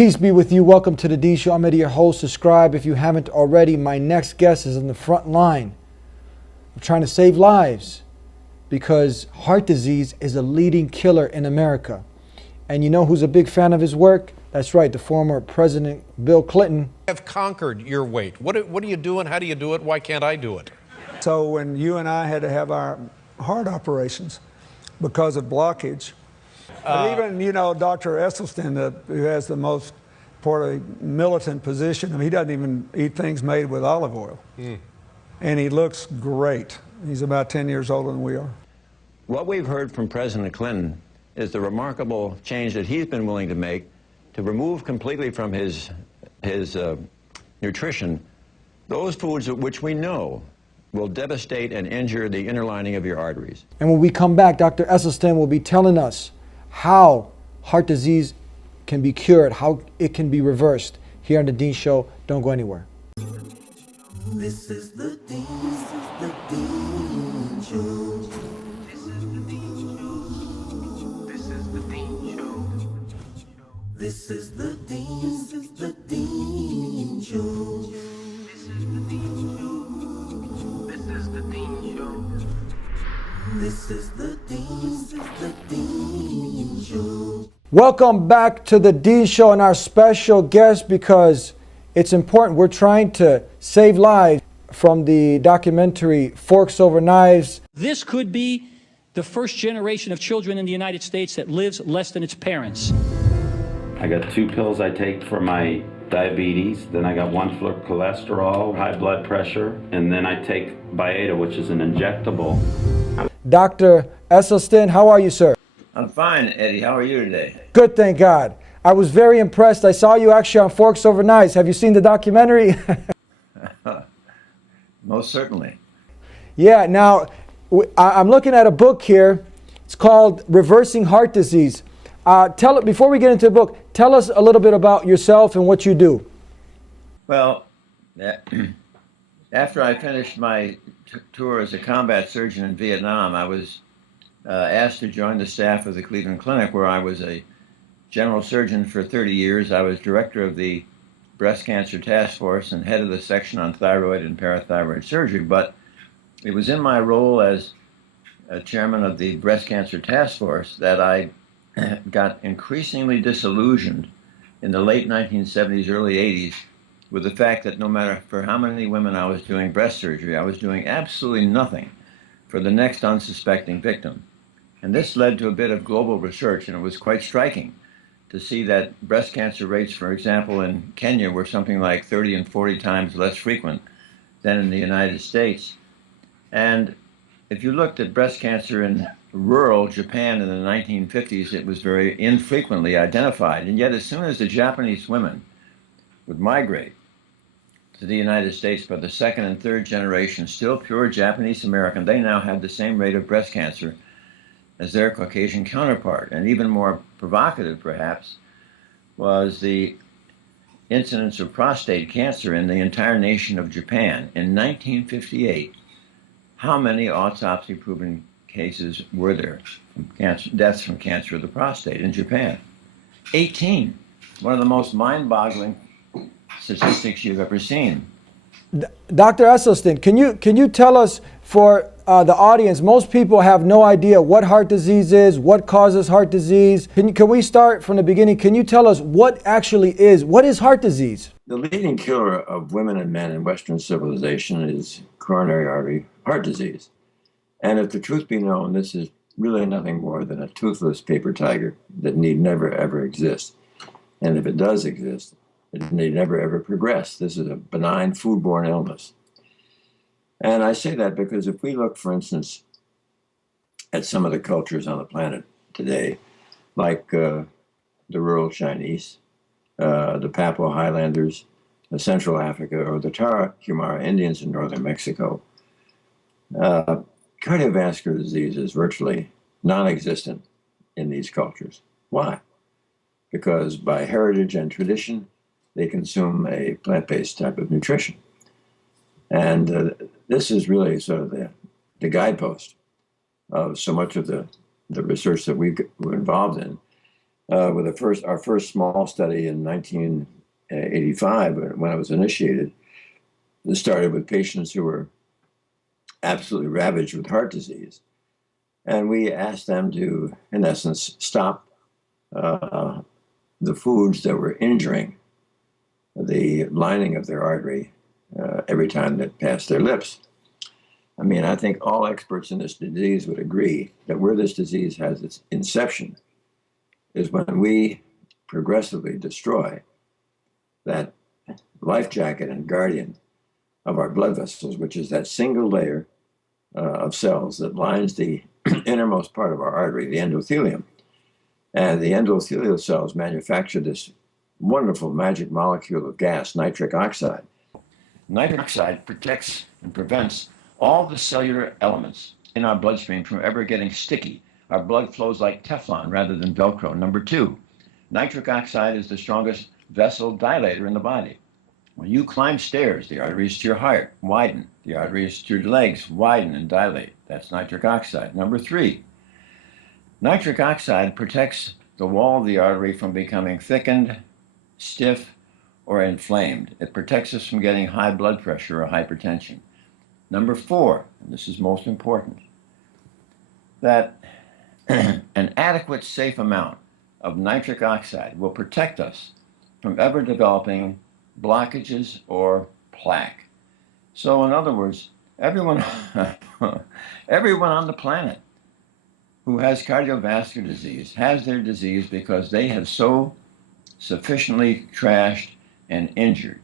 Peace be with you. Welcome to the D Show. I'm Eddie, your host. Subscribe if you haven't already. My next guest is in the front line of trying to save lives because heart disease is a leading killer in America. And you know who's a big fan of his work? That's right, the former President Bill Clinton. Have conquered your weight. What are you doing? How do you do it? Why can't I do it? So when you and I had to have our heart operations because of blockage, but even, you know, Dr. Esselstyn, who has the most militant position, I mean, he doesn't even eat things made with olive oil. And he looks great. He's about 10 years older than we are. What we've heard from President Clinton is the remarkable change that he's been willing to make to remove completely from his nutrition those foods which we know will devastate and injure the inner lining of your arteries. And when we come back, Dr. Esselstyn will be telling us how heart disease can be cured, how it can be reversed. Here on the Dean Show, don't go anywhere. This is the Dean Show. This is the Dean Show. This is the Dean Show. This is the Dean Show. This is the Dean Show. This is the Dean Show. This is the Dean Show. Welcome back to the Dean Show and our special guest, because it's important. We're trying to save lives from the documentary Forks Over Knives. This could be the first generation of children in the United States that lives less than its parents. I got 2 pills I take for my diabetes, then I got 1 for cholesterol, high blood pressure, and then I take Byetta, which is an injectable. Dr. Esselstyn, how are you, sir? I'm fine, Eddie. How are you today? Good, thank God. I was very impressed. I saw you actually on Forks Over Knives. Have you seen the documentary? Most certainly. Yeah, now I'm looking at a book here. It's called Reversing Heart Disease. Before we get into the book, tell us a little bit about yourself and what you do. Well, after I finished my tour as a combat surgeon in Vietnam, I was asked to join the staff of the Cleveland Clinic, where I was a general surgeon for 30 years. I was director of the breast cancer task force and head of the section on thyroid and parathyroid surgery. But it was in my role as chairman of the breast cancer task force that I got increasingly disillusioned in the late 1970s, early 80s, with the fact that no matter for how many women I was doing breast surgery, I was doing absolutely nothing for the next unsuspecting victim. And this led to a bit of global research, and it was quite striking to see that breast cancer rates, for example, in Kenya were something like 30 and 40 times less frequent than in the United States. And if you looked at breast cancer in rural Japan in the 1950s, it was very infrequently identified. And yet, as soon as the Japanese women would migrate to the United States by the second and third generation, still pure Japanese American, they now had the same rate of breast cancer as their Caucasian counterpart. And even more provocative, perhaps, was the incidence of prostate cancer in the entire nation of Japan. In 1958, how many autopsy-proven cases were there from cancer, deaths from cancer of the prostate in Japan? 18. One of the most mind-boggling statistics you've ever seen. Dr. Esselstyn, can you tell us, for the audience, most people have no idea what heart disease is, what causes heart disease. Can we start from the beginning? Can you tell us what is heart disease? The leading killer of women and men in Western civilization is coronary artery heart disease. And if the truth be known, this is really nothing more than a toothless paper tiger that need never ever exist. And if it does exist, it need never ever progress. This is a benign foodborne illness. And I say that because if we look, for instance, at some of the cultures on the planet today, like the rural Chinese, the Papua Highlanders, the Central Africa, or the Tarahumara Indians in northern Mexico, cardiovascular disease is virtually non-existent in these cultures. Why? Because by heritage and tradition, they consume a plant-based type of nutrition. And this is really sort of the guidepost of so much of the research that we're involved in. with our first small study in 1985 when it was initiated. It started with patients who were absolutely ravaged with heart disease. And we asked them to, in essence, stop the foods that were injuring the lining of their artery every time that passed their lips. I mean, I think all experts in this disease would agree that where this disease has its inception is when we progressively destroy that life jacket and guardian of our blood vessels, which is that single layer of cells that lines the innermost part of our artery, the endothelium. And the endothelial cells manufacture this wonderful magic molecule of gas, nitric oxide. Nitric oxide protects and prevents all the cellular elements in our bloodstream from ever getting sticky. Our blood flows like Teflon rather than Velcro. Number two, nitric oxide is the strongest vessel dilator in the body. When you climb stairs, the arteries to your heart widen. The arteries to your legs widen and dilate. That's nitric oxide. Number three, nitric oxide protects the wall of the artery from becoming thickened, stiff, or inflamed. It protects us from getting high blood pressure or hypertension. Number four, and this is most important, that an adequate, safe amount of nitric oxide will protect us from ever developing blockages or plaque. So in other words, everyone on the planet who has cardiovascular disease has their disease because they have so sufficiently trashed and injured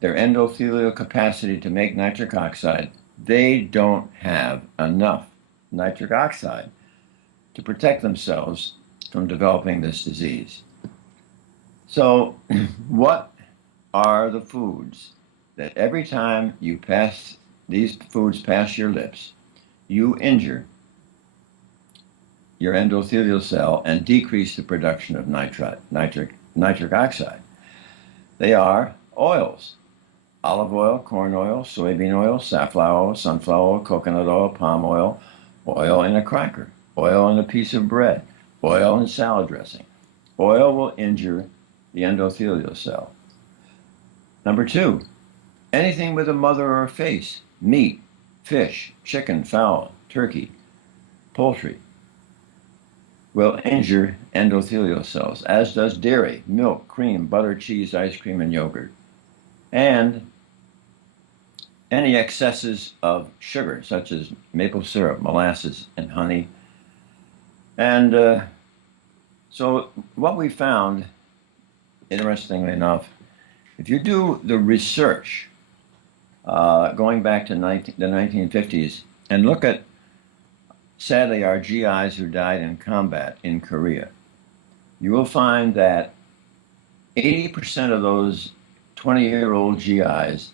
their endothelial capacity to make nitric oxide. They don't have enough nitric oxide to protect themselves from developing this disease. So what are the foods that every time you pass these foods past your lips, you injure your endothelial cell and decrease the production of nitric oxide? They are oils: olive oil, corn oil, soybean oil, safflower oil, sunflower oil, coconut oil, palm oil, oil in a cracker, oil in a piece of bread, oil in salad dressing. Oil will injure the endothelial cell. Number two, anything with a mother or a face: meat, fish, chicken, fowl, turkey, poultry, will injure endothelial cells, as does dairy, milk, cream, butter, cheese, ice cream, and yogurt. And any excesses of sugar, such as maple syrup, molasses, and honey. And so what we found, interestingly enough, if you do the research going back to the 1950s and look at, sadly, our GIs who died in combat in Korea, you will find that 80% of those 20-year-old GIs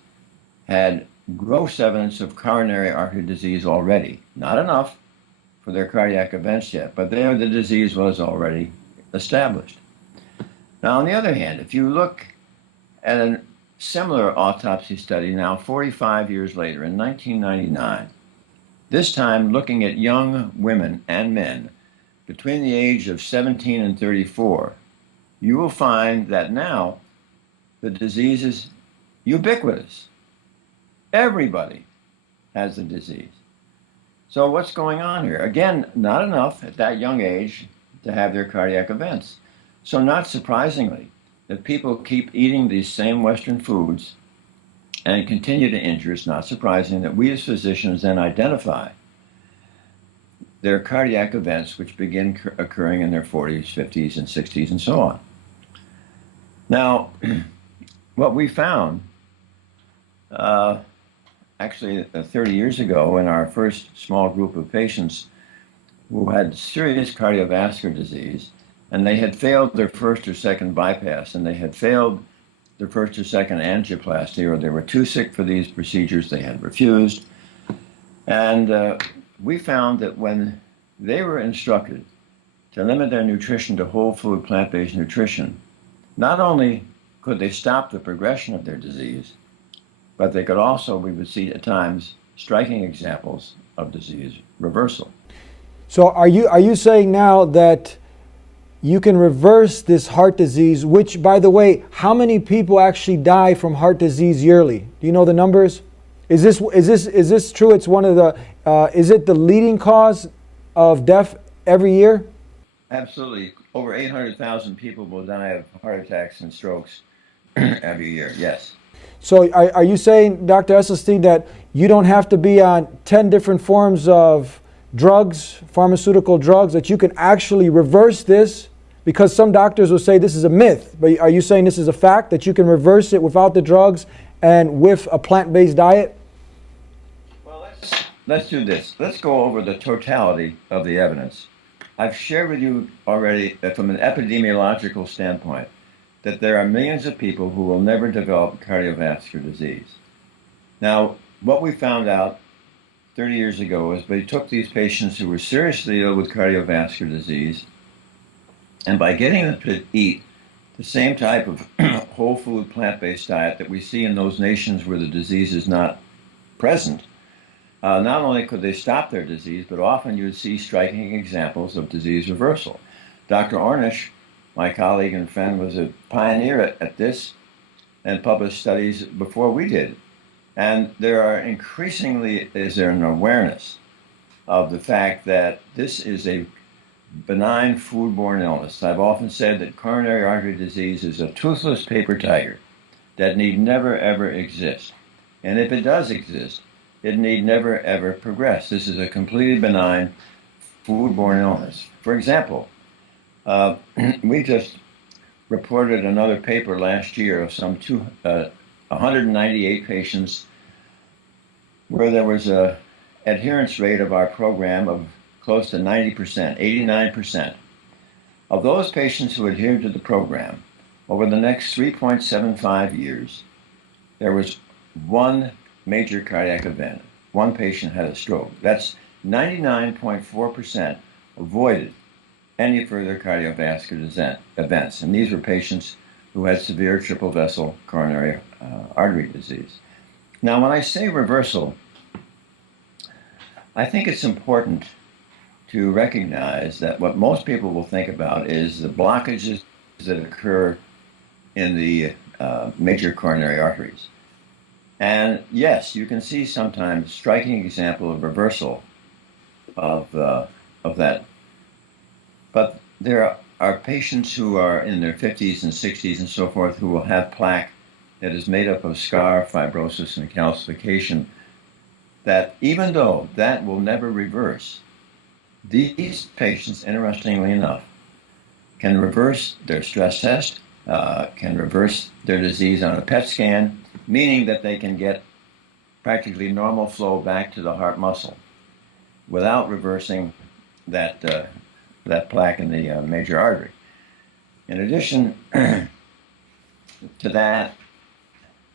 had gross evidence of coronary artery disease already. Not enough for their cardiac events yet, but there the disease was already established. Now, on the other hand, if you look at a similar autopsy study now 45 years later, in 1999, this time looking at young women and men between the age of 17 and 34, you will find that now the disease is ubiquitous. Everybody has the disease. So what's going on here? Again, not enough at that young age to have their cardiac events. So not surprisingly, if people keep eating these same Western foods and continue to injure, it's not surprising that we as physicians then identify their cardiac events, which begin occurring in their 40s, 50s, and 60s, and so on. Now, what we found, actually 30 years ago in our first small group of patients who had serious cardiovascular disease, and they had failed their first or second bypass, and they had failed their first or second angioplasty, or they were too sick for these procedures, they had refused. And we found that when they were instructed to limit their nutrition to whole food, plant-based nutrition, not only could they stop the progression of their disease, but they could also, we would see at times, striking examples of disease reversal. So are you saying now that you can reverse this heart disease, which, by the way, how many people actually die from heart disease yearly? Do you know the numbers? Is this true? It's one of the, is it the leading cause of death every year? Absolutely. Over 800,000 people will die of heart attacks and strokes every year, yes. So are you saying, Dr. Esselstyn, that you don't have to be on 10 different forms of drugs, pharmaceutical drugs, that you can actually reverse this? Because some doctors will say this is a myth, but are you saying this is a fact, that you can reverse it without the drugs and with a plant-based diet? Well, let's do this. Let's go over the totality of the evidence. I've shared with you already that from an epidemiological standpoint, that there are millions of people who will never develop cardiovascular disease. Now, what we found out 30 years ago is we took these patients who were seriously ill with cardiovascular disease, and by getting them to eat the same type of whole food plant-based diet that we see in those nations where the disease is not present, not only could they stop their disease, but often you would see striking examples of disease reversal. Dr. Ornish, my colleague and friend, was a pioneer at this and published studies before we did. And there are increasingly, is there an awareness of the fact that this is a benign foodborne illness. I've often said that coronary artery disease is a toothless paper tiger that need never ever exist. And if it does exist, it need never ever progress. This is a completely benign foodborne illness. For example, we just reported another paper last year of some 198 patients where there was a adherence rate of our program of close to 90%, 89%. Of those patients who adhered to the program, over the next 3.75 years, there was one major cardiac event. One patient had a stroke. That's 99.4% avoided any further cardiovascular events. And these were patients who had severe triple vessel coronary artery disease. Now, when I say reversal, I think it's important to recognize that what most people will think about is the blockages that occur in the major coronary arteries. And yes, you can see sometimes striking example of reversal of that. But there are patients who are in their 50s and 60s and so forth who will have plaque that is made up of scar, fibrosis, and calcification, that even though that will never reverse, these patients, interestingly enough, can reverse their stress test, can reverse their disease on a PET scan, meaning that they can get practically normal flow back to the heart muscle without reversing that plaque in the major artery. In addition to that,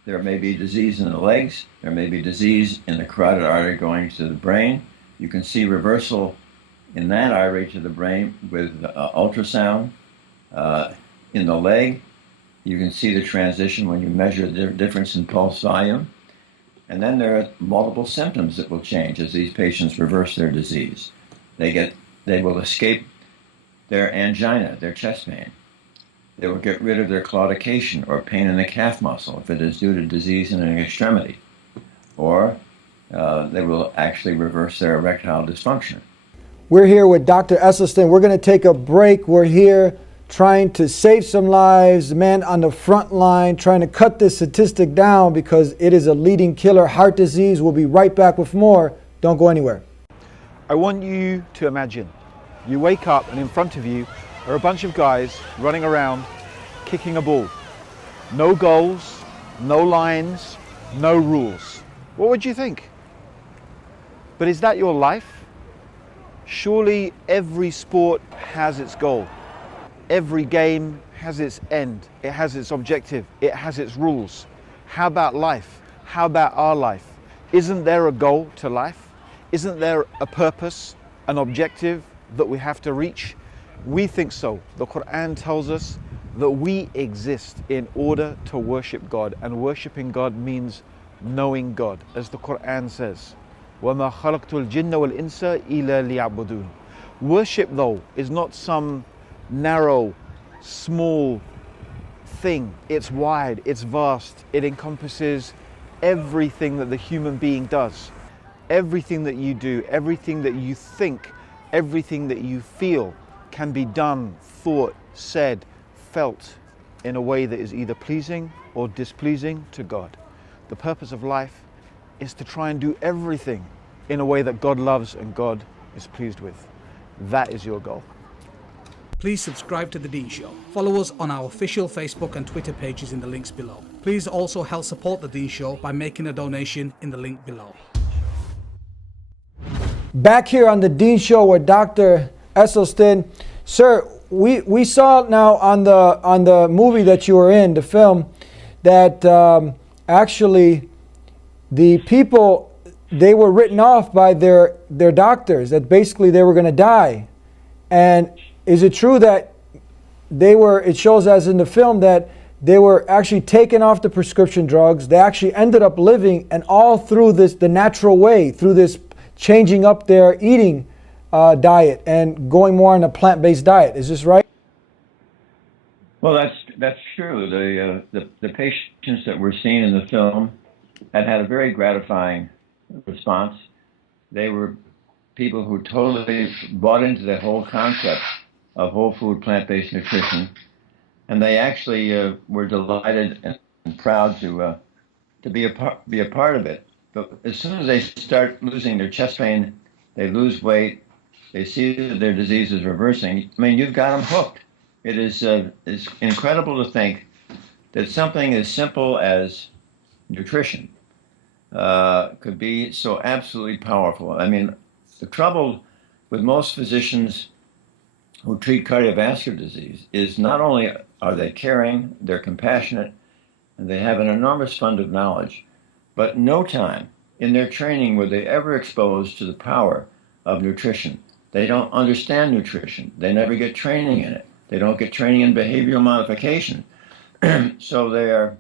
there may be disease in the legs, there may be disease in the carotid artery going to the brain. You can see reversal in that artery to the brain with ultrasound. In the leg, you can see the transition when you measure the difference in pulse volume. And then there are multiple symptoms that will change as these patients reverse their disease. They will escape their angina, their chest pain. They will get rid of their claudication or pain in the calf muscle if it is due to disease in an extremity. Or they will actually reverse their erectile dysfunction. We're here with Dr. Esselstyn. We're going to take a break. We're here trying to save some lives, the man on the front line, trying to cut this statistic down because it is a leading killer, heart disease. We'll be right back with more. Don't go anywhere. I want you to imagine you wake up and in front of you are a bunch of guys running around kicking a ball. No goals, no lines, no rules. What would you think? But is that your life? Surely every sport has its goal. Every game has its end. It has its objective. It has its rules. How about life? How about our life? Isn't there a goal to life? Isn't there a purpose, an objective that we have to reach? We think so. The Quran tells us that we exist in order to worship God, and worshiping God means knowing God, as the Quran says. وَمَا خَلَقْتُ الْجِنَّ وَالْإِنسَ إِلَّا لِيَعْبُدُونَ. Worship, though, is not some narrow, small thing. It's wide, it's vast, it encompasses everything that the human being does. Everything that you do, everything that you think, everything that you feel can be done, thought, said, felt in a way that is either pleasing or displeasing to God. The purpose of life is to try and do everything in a way that God loves and God is pleased with. That is your goal. Please subscribe to The Dean Show. Follow us on our official Facebook and Twitter pages in the links below. Please also help support The Dean Show by making a donation in the link below. Back here on the Dean Show with Dr. Esselstyn. Sir, we saw now on the movie that you were in, the film, that actually the people, they were written off by their doctors, that basically they were going to die. And is it true that it shows as in the film that they were actually taken off the prescription drugs, they actually ended up living, and all through the natural way, through this changing up their eating diet and going more on a plant-based diet. Is this right? Well, that's true. The patients that were seen in the film had a very gratifying response. They were people who totally bought into the whole concept of whole food plant-based nutrition, and they actually were delighted and proud to be a part of it. But as soon as they start losing their chest pain, they lose weight, they see that their disease is reversing. I mean, you've got them hooked. It is it's incredible to think that something as simple as nutrition could be so absolutely powerful. I mean, the trouble with most physicians who treat cardiovascular disease is not only are they caring, they're compassionate, and they have an enormous fund of knowledge, but no time in their training were they ever exposed to the power of nutrition. They don't understand nutrition. They never get training in it. They don't get training in behavioral modification. So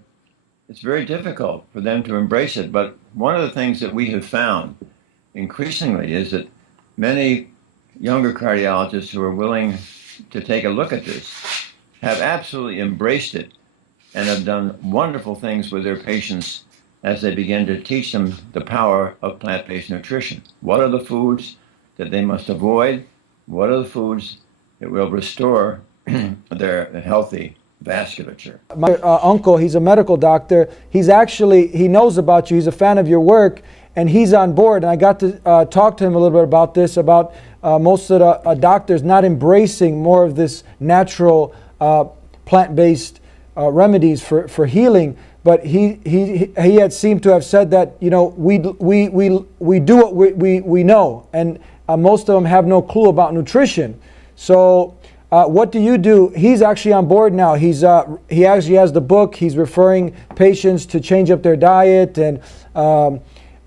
it's very difficult for them to embrace it. But one of the things that we have found increasingly is that many younger cardiologists who are willing to take a look at this have absolutely embraced it and have done wonderful things with their patients as they begin to teach them the power of plant-based nutrition. What are the foods that they must avoid? What are the foods that will restore their healthy vasculature? My uncle, he's a medical doctor. He knows about you. He's a fan of your work, and he's on board. And I got to talk to him a little bit about this, about most of the doctors not embracing more of this natural plant-based remedies for healing. But he had seemed to have said that, you know, we do what we know, and most of them have no clue about nutrition. So what do you do? He's actually on board now. He actually has the book. He's referring patients to change up their diet. And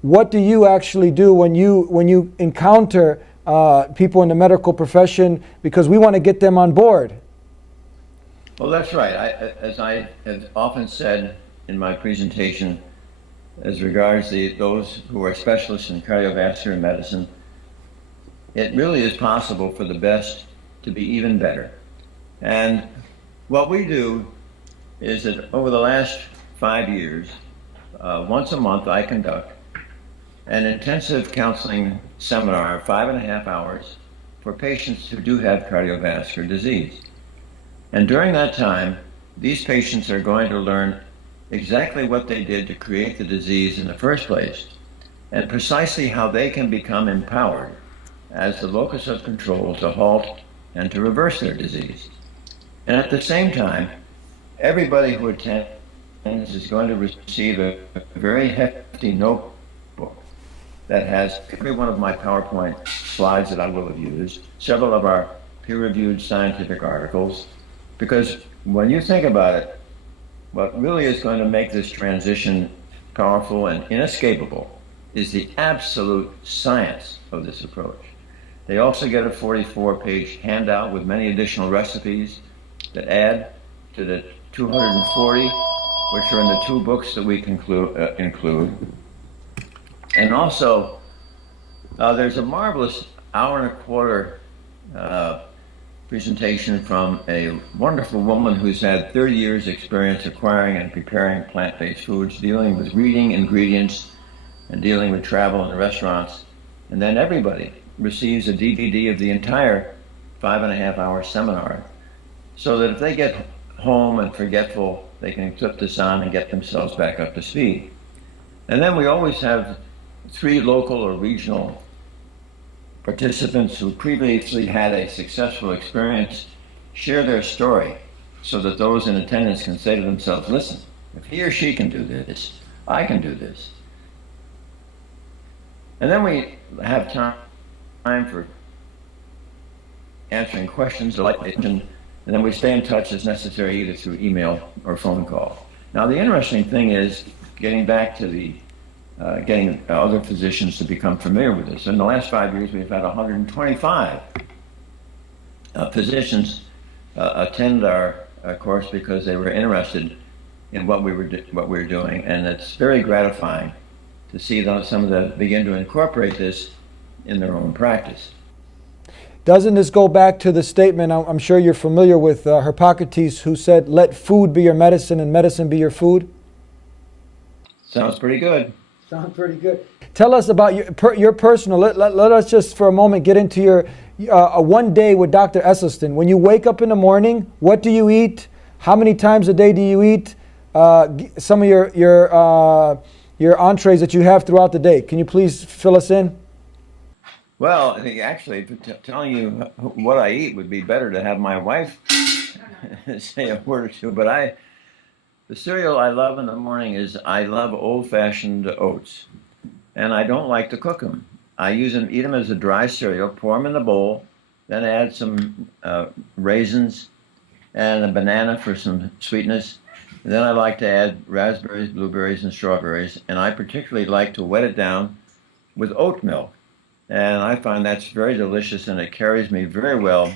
what do you actually do when you encounter people in the medical profession, because we want to get them on board? Well, that's right. As I have often said in my presentation, as regards those who are specialists in cardiovascular medicine, it really is possible for the best to be even better. And what we do is that over the last 5 years, once a month I conduct an intensive counseling seminar, 5.5 hours, for patients who do have cardiovascular disease. And during that time, these patients are going to learn exactly what they did to create the disease in the first place, and precisely how they can become empowered as the locus of control to halt and to reverse their disease. And at the same time, everybody who attends is going to receive a very hefty notebook that has every one of my PowerPoint slides that I will have used, several of our peer-reviewed scientific articles, because when you think about it, what really is going to make this transition powerful and inescapable is the absolute science of this approach. They also get a 44-page handout with many additional recipes that add to the 240, which are in the 2 books that we include. And also, there's a marvelous hour-and-a-quarter presentation from a wonderful woman who's had 30 years experience acquiring and preparing plant-based foods, dealing with reading ingredients and dealing with travel and restaurants. And then everybody receives a DVD of the entire 5.5-hour seminar, so that if they get home and forgetful, they can clip this on and get themselves back up to speed. And then we always have 3 local or regional participants who previously had a successful experience share their story, so that those in attendance can say to themselves, listen, if he or she can do this, I can do this. And then we have time for answering questions, and then we stay in touch as necessary, either through email or phone call. Now, the interesting thing is getting back to the getting other physicians to become familiar with this. In the last 5 years, we've had 125 physicians attend our course because they were interested in what we were doing, and it's very gratifying to see some of them begin to incorporate this in their own practice. Doesn't this go back to the statement I'm sure you're familiar with, Hippocrates, who said, let food be your medicine and medicine be your food? Sounds pretty good. Sounds pretty good. Tell us about your personal, let us just for a moment get into your one day with Dr. Esselstyn. When you wake up in the morning, what do you eat? How many times a day do you eat? Some of your entrees that you have throughout the day. Can you please fill us in? Well, I think actually telling you what I eat would be better to have my wife say a word or two, but the cereal I love in the morning is I love old-fashioned oats, and I don't like to cook them. I eat them as a dry cereal, pour them in a bowl, then add some raisins and a banana for some sweetness. And then I like to add raspberries, blueberries, and strawberries, and I particularly like to wet it down with oat milk. And I find that's very delicious, and it carries me very well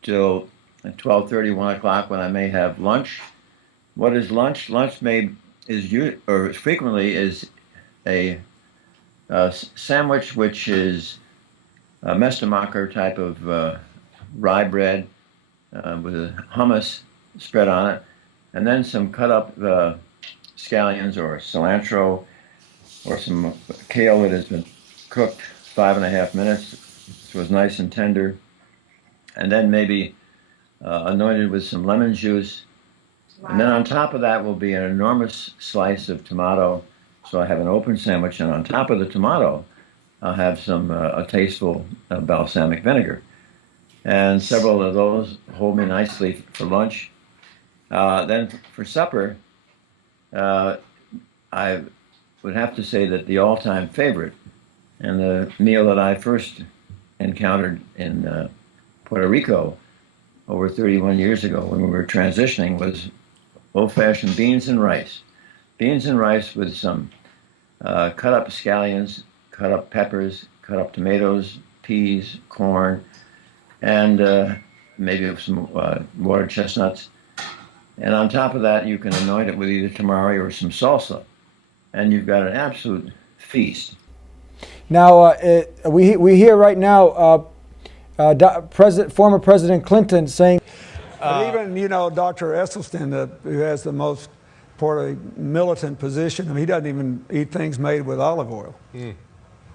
till 12:30, 1 o'clock, when I may have lunch. What is lunch? Lunch frequently is a sandwich which is a Mestemacher type of rye bread with a hummus spread on it, and then some cut up scallions or cilantro or some kale that has been cooked 5.5 minutes, so it's nice and tender, and then maybe anointed with some lemon juice. Wow. And then on top of that will be an enormous slice of tomato. So I have an open sandwich, and on top of the tomato, I'll have some a tasteful balsamic vinegar. And several of those hold me nicely for lunch. Then for supper, I would have to say that the all-time favorite, and the meal that I first encountered in Puerto Rico over 31 years ago when we were transitioning, was old-fashioned beans and rice. Beans and rice with some cut up scallions, cut up peppers, cut up tomatoes, peas, corn, and maybe some watered chestnuts. And on top of that, you can anoint it with either tamari or some salsa, and you've got an absolute feast. Now, we hear right now former President Clinton saying... But even, Dr. Esselstyn, who has the most militant position, I mean, he doesn't even eat things made with olive oil. Mm.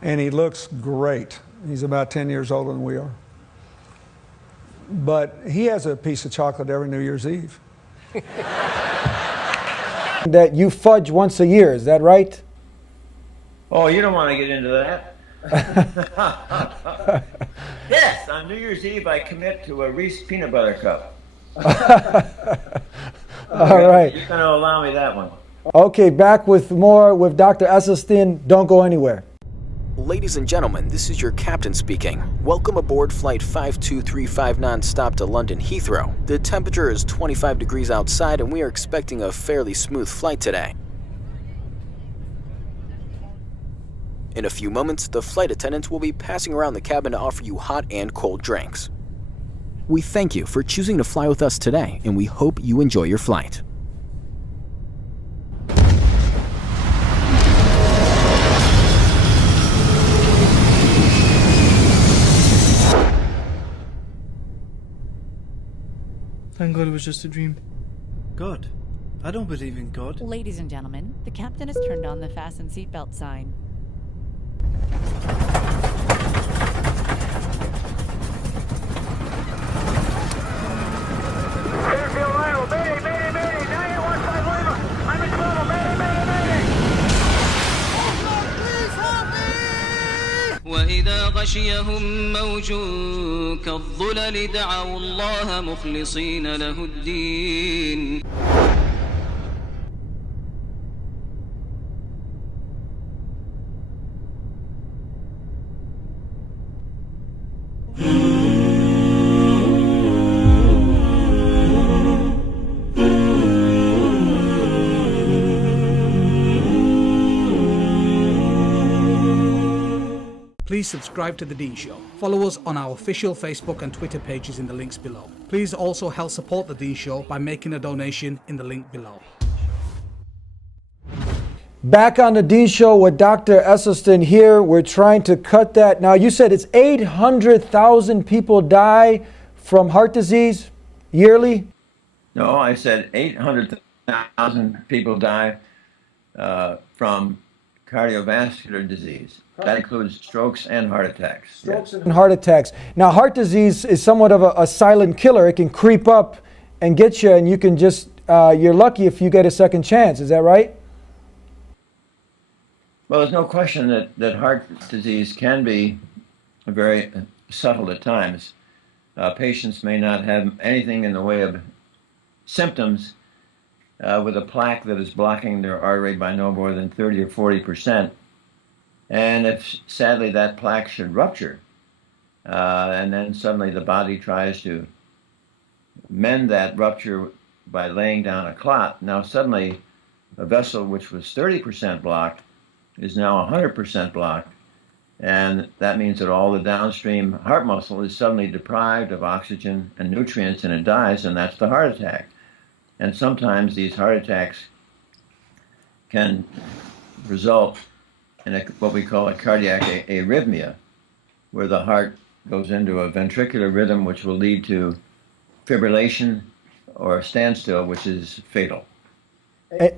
And he looks great. He's about 10 years older than we are. But he has a piece of chocolate every New Year's Eve. That you fudge once a year, is that right? Oh, you don't want to get into that. Yes, on New Year's Eve I commit to a Reese peanut butter cup. All right. You're going to allow me that one. Okay, back with more with Dr. Esselstyn. Don't go anywhere. Ladies and gentlemen, this is your captain speaking. Welcome aboard Flight 5235 non-stop to London Heathrow. The temperature is 25 degrees outside, and we are expecting a fairly smooth flight today. In a few moments, the flight attendants will be passing around the cabin to offer you hot and cold drinks. We thank you for choosing to fly with us today, and we hope you enjoy your flight. Thank God it was just a dream. God? I don't believe in God. Ladies and gentlemen, the captain has turned on the fasten seatbelt sign. وإذا غشيهم موج كالظلل دعوا الله مخلصين له الدين. Please subscribe to The Dean Show. Follow us on our official Facebook and Twitter pages in the links below. Please also help support The Dean Show by making a donation in the link below. Back on The Dean Show with Dr. Esselstyn here. We're trying to cut that. Now, you said it's 800,000 people die from heart disease yearly? No, I said 800,000 people die from cardiovascular disease. That includes strokes and heart attacks. Strokes and heart attacks. Now, heart disease is somewhat of a silent killer. It can creep up and get you, and you can just, you're lucky if you get a second chance. Is that right? Well, there's no question that heart disease can be very subtle at times. Patients may not have anything in the way of symptoms with a plaque that is blocking their artery by no more than 30 or 40%. And if sadly that plaque should rupture, and then suddenly the body tries to mend that rupture by laying down a clot, now suddenly a vessel which was 30% blocked is now 100% blocked. And that means that all the downstream heart muscle is suddenly deprived of oxygen and nutrients and it dies, and that's the heart attack. And sometimes these heart attacks can result in what we call a cardiac arrhythmia, where the heart goes into a ventricular rhythm which will lead to fibrillation or a standstill, which is fatal.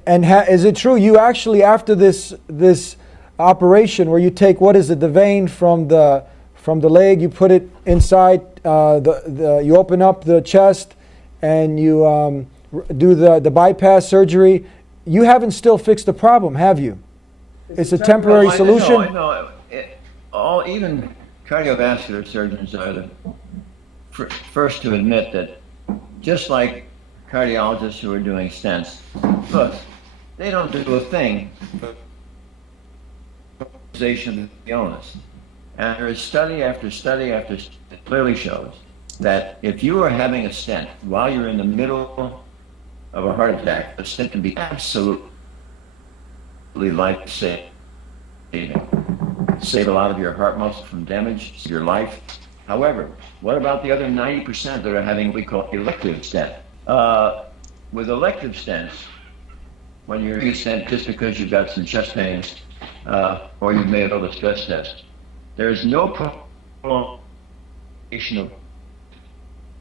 And is it true you actually, after this operation where you take, what is it, the vein from the leg, you put it inside, you open up the chest and you do the bypass surgery, you haven't still fixed the problem, have you? It's a temporary solution? No, even cardiovascular surgeons are the first to admit that, just like cardiologists who are doing stents, look, they don't do a thing for the illness. And there is study after study after study that clearly shows that if you are having a stent while you're in the middle of a heart attack, the stent can be absolutely life-saving. Save a lot of your heart muscle from damage, save your life. However, what about the other 90% that are having what we call elective stent? With elective stents, when you're in a stent just because you've got some chest pains or you've made a stress test, there is no prolongation of,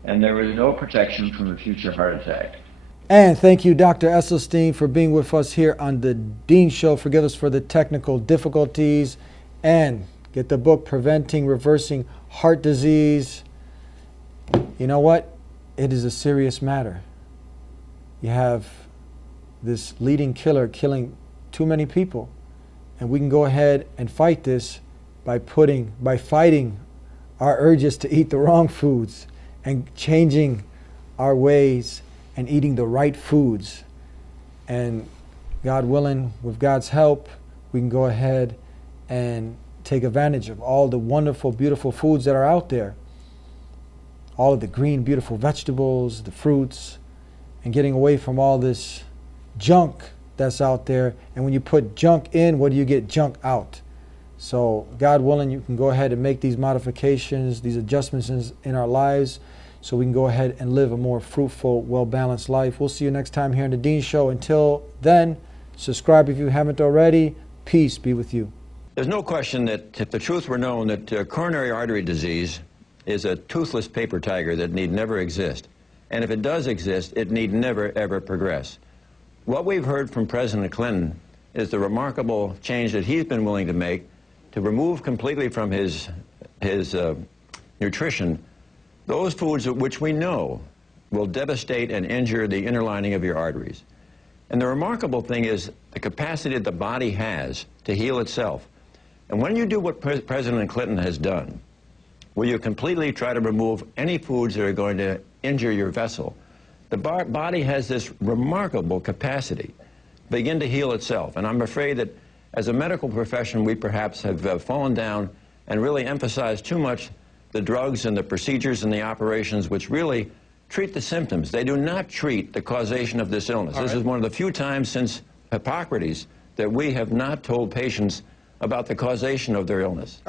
and there is no protection from a future heart attack. And thank you, Dr. Esselstyn, for being with us here on The Dean Show. Forgive us for the technical difficulties. And get the book, Preventing Reversing Heart Disease. You know what? It is a serious matter. You have this leading killer killing too many people. And we can go ahead and fight this by fighting our urges to eat the wrong foods and changing our ways and eating the right foods. And God willing, with God's help, we can go ahead and take advantage of all the wonderful, beautiful foods that are out there. All of the green, beautiful vegetables, the fruits, and getting away from all this junk that's out there. And when you put junk in, what do you get? Junk out. So God willing, you can go ahead and make these modifications, these adjustments in our lives, so we can go ahead and live a more fruitful, well-balanced life. We'll see you next time here on The Dean Show. Until then, subscribe if you haven't already. Peace be with you. There's no question that if the truth were known that coronary artery disease is a toothless paper tiger that need never exist, And if it does exist, it need never, ever progress. What we've heard from President Clinton is the remarkable change that he's been willing to make to remove completely from his nutrition those foods which we know will devastate and injure the inner lining of your arteries. And the remarkable thing is the capacity that the body has to heal itself. And when you do what President Clinton has done, where you completely try to remove any foods that are going to injure your vessel, the body has this remarkable capacity to begin to heal itself. And I'm afraid that as a medical profession, we perhaps have fallen down and really emphasized too much the drugs and the procedures and the operations which really treat the symptoms. They do not treat the causation of this illness. This is one of the few times since Hippocrates that we have not told patients about the causation of their illness.